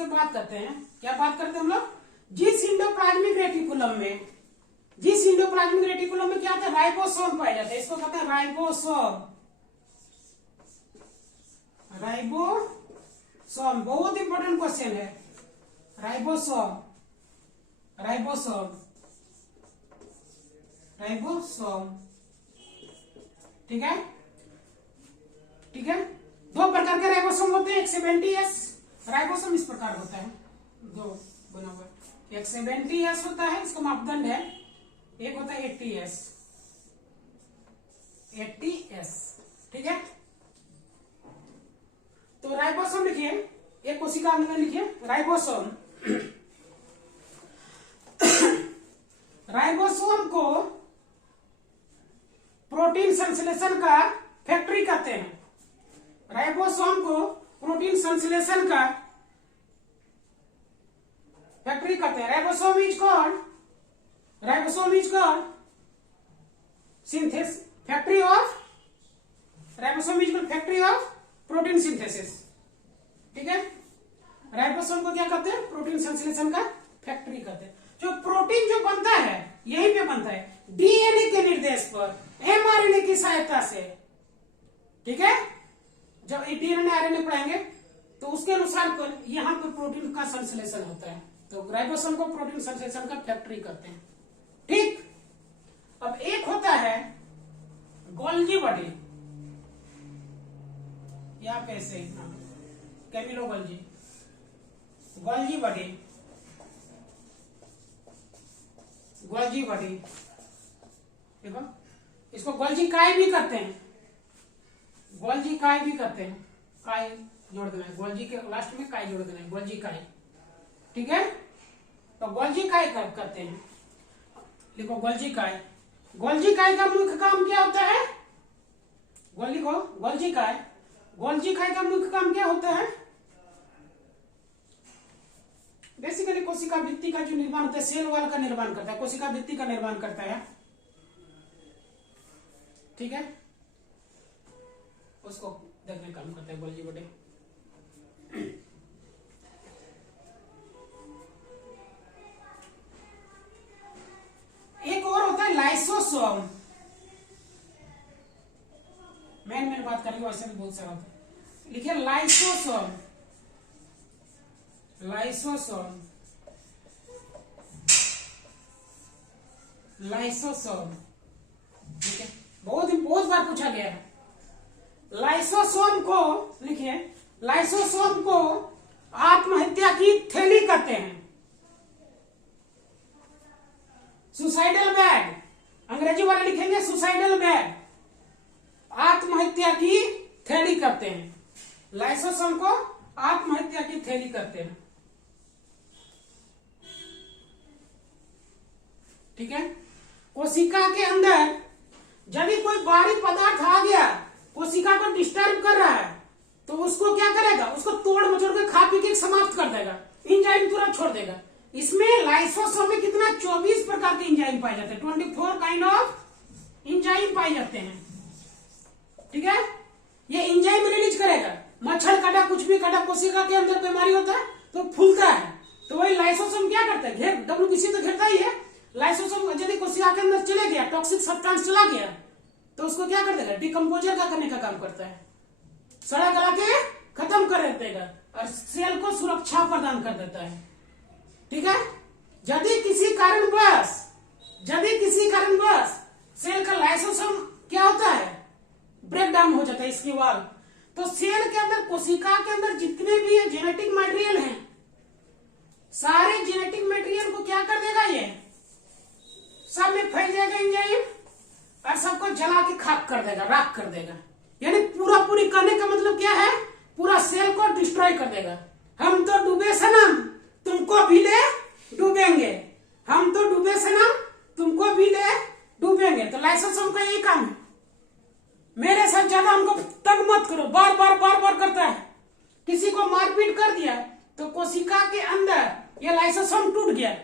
इसके बात करते हैं, क्या बात करते हैं हम लोग, जिस इंडोप्लाज्मिक रेटिकुलम में, जिस इंडोप्लाज्मिक रेटिकुलम में क्या होता है, राइबोसोम पाए जाते हैं, इसको कहते हैं राइबोसोम। राइबोसोम बहुत इंपॉर्टेंट क्वेश्चन है, राइबोसोम, राइबोसोम, राइबोसोम, ठीक है, ठीक है। दो प्रकार के राइबोसोम होते हैं, एक 70S राइबोसोम इस प्रकार होता है, दो बना हुआ, एक 70S होता है, इसका मापदंड है, एक होता है 80S, 80S, ठीक है। तो राइबोसोम लिखिए, एक कोशिका अंग में लिखिए राइबोसोम। राइबोसोम को प्रोटीन संश्लेषण का फैक्ट्री कहते हैं, राइबोसोम को प्रोटीन संश्लेषण का फैक्ट्री कहते हैं। Ribosome is called, ribosome is called synthesis factory of, ribosome is called factory of protein synthesis, ठीक है। राइबोसोम को क्या कहते हैं, प्रोटीन संश्लेषण का फैक्ट्री कहते हैं। जो प्रोटीन जो बनता है यहीं पे बनता है, डीएनए के निर्देश पर, एमआरएनए की सहायता से, ठीक है। जब डीएनए आरएनए पढ़ाएंगे तो उसके अनुसार यहाँ पर प्रोटीन का संश्लेषण होता है, तो राइबोसोम को प्रोटीन संश्लेषण का फैक्ट्री कहते हैं, ठीक। अब एक होता है गोल्गी बॉडी, यहाँ पे ऐसे Camillo Golgi, Golgi body, Golgi body, देखो इसको गोल्गी काय भी कहते हैं, गोल्गी काय भी कहते हैं, काय जोड़ देना है, गोल्गी के लास्ट में काय जोड़ देना है, गोल्गी काय, ठीक है। तो गोल्गी काय करते हैं, लिखो गोल्गी काय। गोल्गी काय का मुख्य काम क्या होता है, गोल्गी काय, गोल्गी काय का मुख्य काम क्या होता है, बेसिकली कोशिका भित्ति का जो निर्माण होता है, सेल वॉल का निर्माण करता है, कोशिका भित्ति का निर्माण करता है, ठीक है, उसको देखने का काम करता है गोल्गी बॉडी। एक और होता है लाइसोसोम, मैं बात कर रही हूँ, वैसे भी बहुत सारा होता है, लिखिए लाइसोसोम, लाइसोसोम, लाइसोसोम, ठीक है, बहुत बार पूछा गया है। लाइसोसोम को लिखिए, लाइसोसोम को आत्महत्या की थैली कहते हैं, सुसाइडल बैग, अंग्रेजी वाले लिखेंगे सुसाइडल बैग, आत्महत्या की थैली कहते हैं, लाइसोसोम को आत्महत्या की थैली कहते हैं, ठीक है। कोशिका के अंदर यदि कोई बाहरी पदार्थ आ गया, कोशिका को डिस्टर्ब कर रहा है, तो उसको क्या करेगा, उसको तोड़ मचोड़ के खा पी के समाप्त कर देगा, इंजाइम तुरंत छोड़ देगा। इसमें लाइसोसोम में कितना 24 प्रकार के इंजाइम पाए जाते हैं, 24 काइंड ऑफ इंजाइम पाए जाते हैं, ठीक है। ये इंजाइम रिलीज करेगा, मच्छर काटा, कुछ भी काटा, कोशिका के अंदर बीमारी होता है तो फूलता है, तो वही लाइसोसोम क्या करता है, घेर, WBC तो घेरता ही है। लाइसोसोम यदि कोशिका के अंदर चले गया, टॉक्सिक सब्सटेंस चला गया, तो उसको क्या कर देगा, डिकम्पोजर का करने का काम करता है, सड़ा गला के खत्म कर देगा और सेल को सुरक्षा प्रदान कर देता है, ठीक है। यदि किसी कारणवश सेल का लाइसोसोम क्या होता है, ब्रेक डाउन हो जाता है, इसकी वॉल, तो सेल के अंदर, कोशिका के अंदर जितने भी जेनेटिक मटेरियल हैं, सारे जेनेटिक मटेरियल को क्या कर देगा, ये सब में फैल जाएगा इंजाइम और सबको जला के खाक कर देगा, राख कर देगा। यानी पूरी करने का मतलब क्या है, पूरा सेल को डिस्ट्रॉय कर देगा। हम तो डूबे सनम, तुमको भी ले डूबेंगे, हम तो डूबे सनम, तुमको भी ले डूबेंगे। तो लाइसोसोम का यही काम है, मेरे साथ ज्यादा हमको तंग मत करो, बार बार करता है। किसी को मारपीट कर दिया तो कोशिका के अंदर ये लाइसोसोम टूट गया,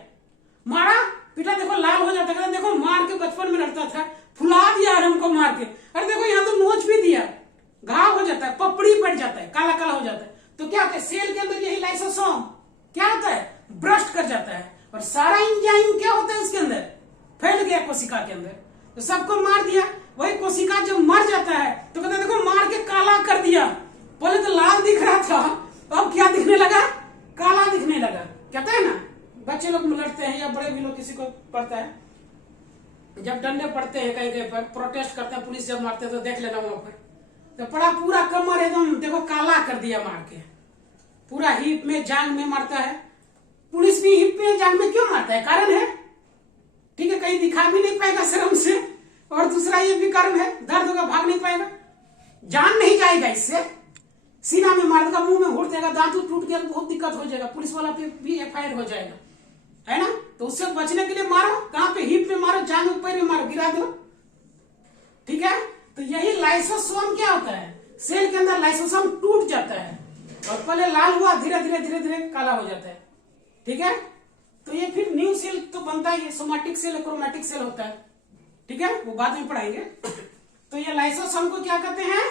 मारा पीटा, देखो लाल हो जाता है, देखो मार के बचपन में लड़ता था, फुला दिया हमको मार के, अरे देखो यहाँ तो नोच भी दिया, घाव हो जाता है, पपड़ी पड़ जाता है, काला काला हो जाता है। तो क्या होता है, सेल के अंदर यही लाइसोसोम क्या होता है, ब्रस्ट कर जाता है, और सारा एंजाइम क्या होता है उसके अंदर, फैल गया कोशिका के अंदर, तो सबको मार दिया। वही कोशिका जब मर जाता है तो कहते हैं देखो मार के काला कर दिया, पहले तो लाल दिख रहा था, अब क्या दिखने लगा, काला दिखने लगा। कहते हैं ना, बच्चे लोग लड़ते हैं या बड़े भी लोग, किसी को पड़ता है, जब डंडे पड़ते हैं कहीं कहीं पर, प्रोटेस्ट करते हैं, पुलिस जब मारते हैं तो देख लेना वहां पर, तो पड़ा पूरा कमर एकदम देखो काला कर दिया मार के, पूरा हिप में जांग में मारता है। पुलिस भी हिप में जांग में क्यों मारता है, कारण है, ठीक है, कहीं दिखा भी नहीं पाएगा शर्म से, और दूसरा ये भी कारण है, दर्द होगा, भाग नहीं पाएगा, जान नहीं जाएगा इससे, सीना में मार देगा, मुंह में घोट देगा, दांत टूट गया तो बहुत दिक्कत हो जाएगा, पुलिस वाला पे भी FIR हो जाएगा, है ना। तो उससे बचने के लिए मारो, कहां पे, हिप में मारो, जांग में, पैर में मारो, गिरा दो, ठीक है। तो यही लाइसोसोम क्या होता है, सेल के अंदर लाइसोसोम टूट जाता है, और पहले लाल हुआ, धीरे धीरे धीरे धीरे काला हो जाता है, ठीक है। तो ये फिर न्यू सेल तो बनता है, ये सोमैटिक सेल, क्रोमैटिक सेल होता है, ठीक है, वो बाद में पढ़ाएंगे। तो ये लाइसोसोम को क्या कहते हैं,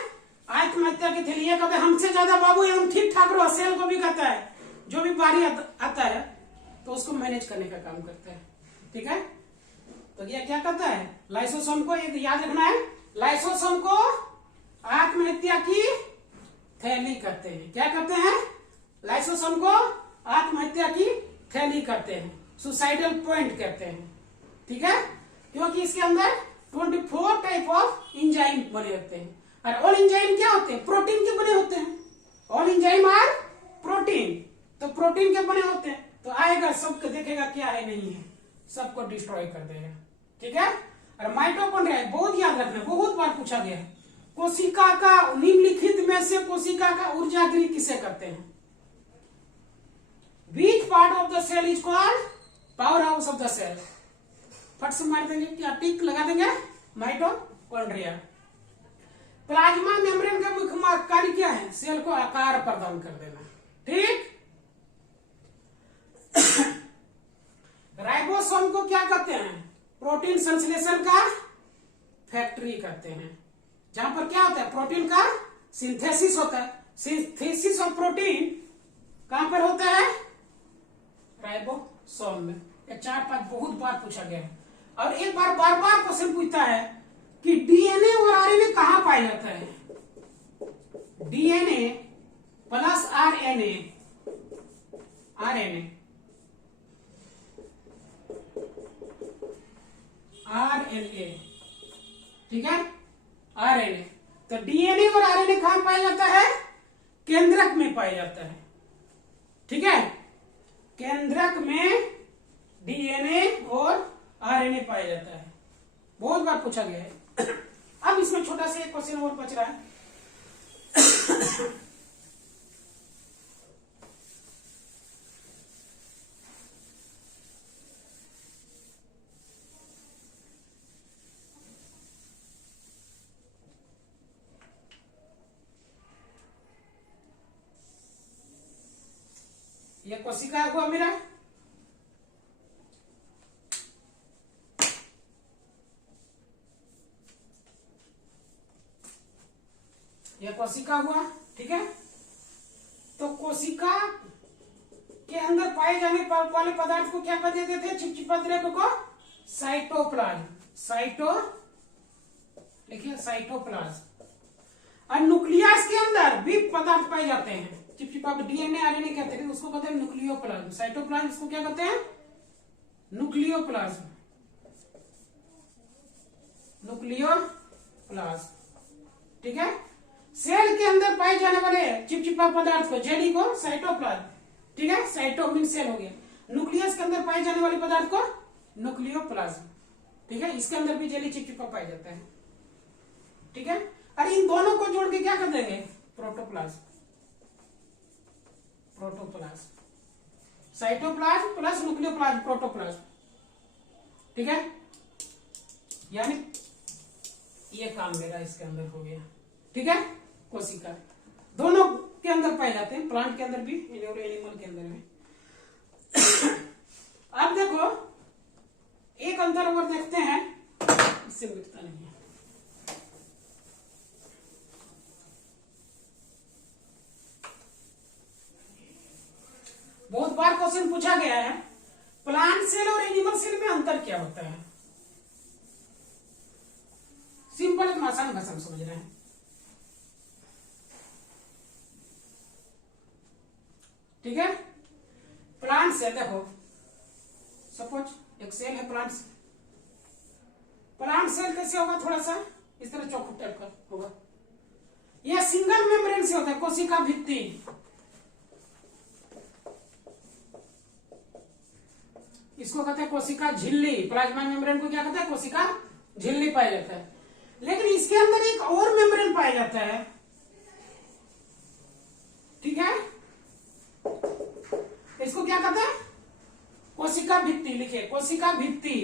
आत्महत्या की थैली, ये कहते हैं हमसे ज्यादा बाबू हम ठीक ठाक रहो, सेल को भी कहता है, जो भी बारी आता है तो उसको मैनेज करने का काम करता है, ठीक है। तो ये क्या कहता है, लाइसोसोम को, एक याद रखना है, लाइसोसोम को आत्महत्या की थैली कहते हैं। क्या कहते हैं, लाइसोसोम को आत्महत्या की थैली कहते हैं, सुसाइडल पॉइंट कहते हैं, ठीक है, क्योंकि इसके अंदर 24 टाइप ऑफ एंजाइम बने होते हैं, और ऑल एंजाइम क्या होते हैं, प्रोटीन के बने होते हैं, ऑल एंजाइम आर प्रोटीन, तो प्रोटीन के बने होते हैं, तो आएगा सबको देखेगा क्या है नहीं है, सबको डिस्ट्रॉय कर देगा, ठीक है। और माइटोकॉन्ड्रिया बहुत याद रखना, बहुत बार पूछा गया है, कोशिका का निम्नलिखित में से कोशिका का ऊर्जागृह किसे करते हैं, Which part of the cell is called power house of the cell? फट से मार देंगे, क्या टिक लगा देंगे, माइटोकॉन्ड्रिया। प्लाज्मा मेम्ब्रेन का मुख्य कार्य क्या है, सेल को आकार प्रदान कर देना, ठीक। राइबोसोम को क्या कहते हैं, प्रोटीन संश्लेषण का फैक्ट्री कहते हैं, जहां पर क्या होता है, प्रोटीन का सिंथेसिस होता है, सिंथेसिस ऑफ प्रोटीन कहां पर होता है, राइबोसोम में। ये 4-5 बहुत बार पूछा गया है, और एक बार बार बार क्वेश्चन पूछता है कि DNA और RNA कहां पाया जाता है, DNA प्लस RNA, ठीक है, RNA। तो DNA और RNA कहां पाया जाता है, केंद्रक में पाया जाता है, ठीक है, केंद्रक में DNA और RNA पाया जाता है, बहुत बार पूछा गया है। अब इसमें छोटा सा एक क्वेश्चन और बच रहा है, ये कोशिका हुआ मेरा, यह कोशिका हुआ, ठीक है। तो कोशिका के अंदर पाए जाने वाले पदार्थ को क्या कहते थे, चिपचिपा द्रव्य को साइटोप्लाज्म, लिखिए साइटोप्लाज्म। और न्यूक्लियस के अंदर भी पदार्थ पाए जाते हैं, चिपचिपा DNA RNA कहते हैं, उसको कहते हैं न्यूक्लियोप्लाज्म। साइटोप्लाज्म इसको क्या कहते हैं, न्यूक्लियोप्लाज्म, ठीक है। सेल के अंदर पाए जाने वाले चिपचिपा पदार्थ को, जेली को साइटोप्लाज्म, ठीक है, साइटो मीन सेल हो गया। न्यूक्लियस के अंदर पाए जाने वाले पदार्थ को न्यूक्लियोप्लाज्म, ठीक है, इसके अंदर भी जेली चिपचिपा पाया जाता है, ठीक है। और इन दोनों को जोड़ के क्या कर देंगे, protoplasm, cytoplasm plus nucleoplasm, protoplasm, ठीक है। यानी ये काम मेरा इसके अंदर हो गया, ठीक है। कोशिका दोनों के अंदर पाए जाते हैं, प्लांट के अंदर भी और एनिमल के अंदर भी। अब देखो एक अंतर और देखते हैं, इससे मिटता नहीं है। बहुत बार क्वेश्चन पूछा गया है, प्लांट सेल और एनिमल सेल में अंतर क्या होता है? सिंपल और आसान भाषा में समझ रहे हैं। ठीक है, प्लांट सेल देखो, सपोज एक सेल है प्लांट सेल। प्लांट सेल कैसे होगा? थोड़ा सा इस तरह चौखट टाइप का होगा। यह सिंगल मेम्ब्रेन से होता है, कोशिका भित्ति। इसको कहते हैं कोशिका झिल्ली। प्लाज्मा मेम्ब्रेन को क्या कहते हैं? कोशिका झिल्ली पाया जाता है। लेकिन इसके अंदर एक और मेम्ब्रेन पाया जाता है। ठीक है, इसको क्या कहते हैं? कोशिका भित्ति। लिखिए, कोशिका भित्ति।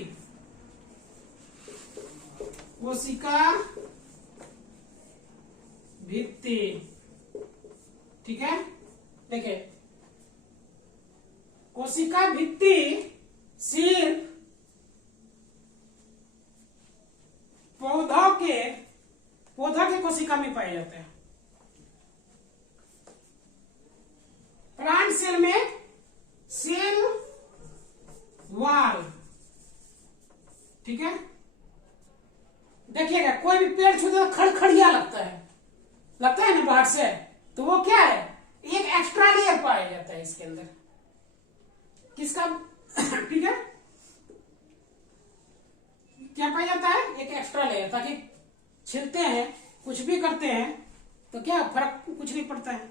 कोशिका भित्ति। ठीक है, देखिए, कोशिका भित्ति सिर्फ पौधा के कोशिका में पाए जाते हैं। प्लांट सेल में सेल वॉल। ठीक है, देखिएगा, कोई भी पेड़ छूते तो खड़खड़िया लगता है ना बाहर से, तो वो क्या है? एक एक्स्ट्रा लेयर पाया जाता है इसके अंदर। किसका? ठीक है, क्या पाया जाता है? एक एक्स्ट्रा लेयर, ताकि छिलते हैं, कुछ भी करते हैं तो क्या फर्क कुछ नहीं पड़ता है।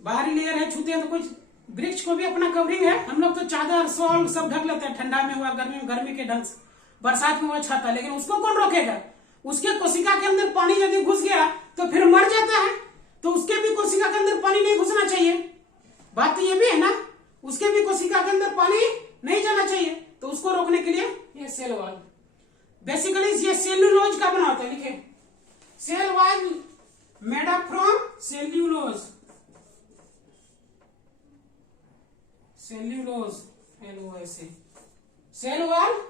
बाहरी लेयर है, छूते हैं तो कुछ। वृक्ष को भी अपना कवरिंग है। हम लोग तो चादर शॉल सब ढक लेते हैं, ठंडा में हुआ, गर्मी में गर्मी के ढंग से, बरसात में हुआ छाता। लेकिन उसको कौन रोकेगा? उसके कोशिका के अंदर पानी यदि घुस गया तो फिर मर जाता है। तो उसके भी कोशिका के अंदर पानी नहीं घुसना चाहिए। बात तो ये भी है ना, उसके भी कोशिका के अंदर पानी नहीं जाना चाहिए। तो उसको रोकने के लिए ये सेल वॉल। बेसिकली ये सेल्यूलोज का बना होता है। लिखे, cell wall made up from cellulose. Cellulose, LOS। Cell wall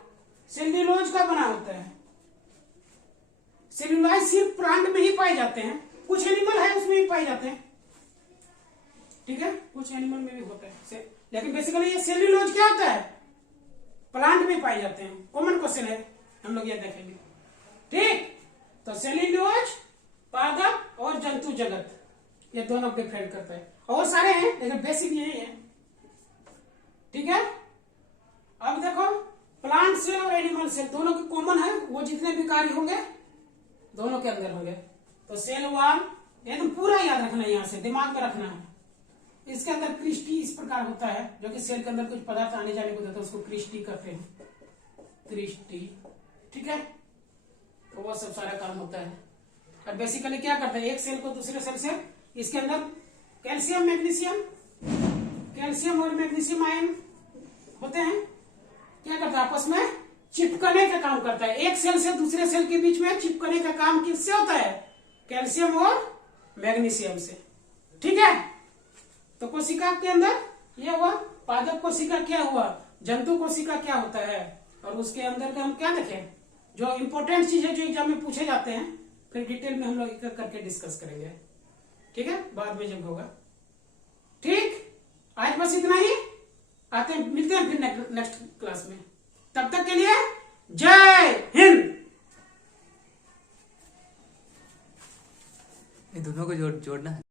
cellulose का बना होता है। सेल्यूलोज सिर्फ प्लांट में ही पाए जाते हैं। कुछ एनिमल है उसमें भी पाए जाते हैं। ठीक है, कुछ एनिमल में भी होता है, लेकिन बेसिकली ये सेल्यूलोज क्या होता है? प्लांट में पाए जाते हैं। कॉमन क्वेश्चन है, हम लोग ये देखेंगे। ठीक, तो सेल्यूलोज पादप और जंतु जगत, ये दोनों डिफरेंट करता है। और सारे हैं, लेकिन बेसिक यही है। ठीक है, अब देखो, प्लांट सेल और एनिमल सेल दोनों के कॉमन है। वो जितने भी कार्य होंगे दोनों के अंदर होंगे। तो सेल वॉल एकदम पूरा याद रखना है, यहां से दिमाग में रखना है। इसके अंदर क्रिस्टी इस प्रकार होता है, जो कि सेल के अंदर कुछ पदार्थ आने जाने को देता है, उसको क्रिस्टी कहते हैं। क्रिस्टी। ठीक है, तो वो सब सारा काम होता है। और बेसिकली क्या करता है? एक सेल को दूसरे सेल से, इसके अंदर कैल्शियम और मैग्नीशियम आयन होते हैं। क्या करता है? आपस में चिपकने का काम करता है। एक सेल से दूसरे सेल के बीच में चिपकने का काम किससे होता है? कैल्शियम और मैग्नीशियम से। ठीक है, तो कोशिका के अंदर ये हुआ। पादप कोशिका क्या हुआ? जंतु कोशिका क्या होता है? और उसके अंदर का हम क्या देखें? जो इंपॉर्टेंट चीज है, जो एग्जाम में पूछे जाते हैं, फिर डिटेल में हम लोग एक करके डिस्कस करेंगे। ठीक है, बाद में जब होगा। ठीक, आज बस इतना ही। आते हैं, मिलते हैं फिर नेक्स्ट क्लास में। तब तक के लिए जय हिंद। ये दोनों को जोड़ना है।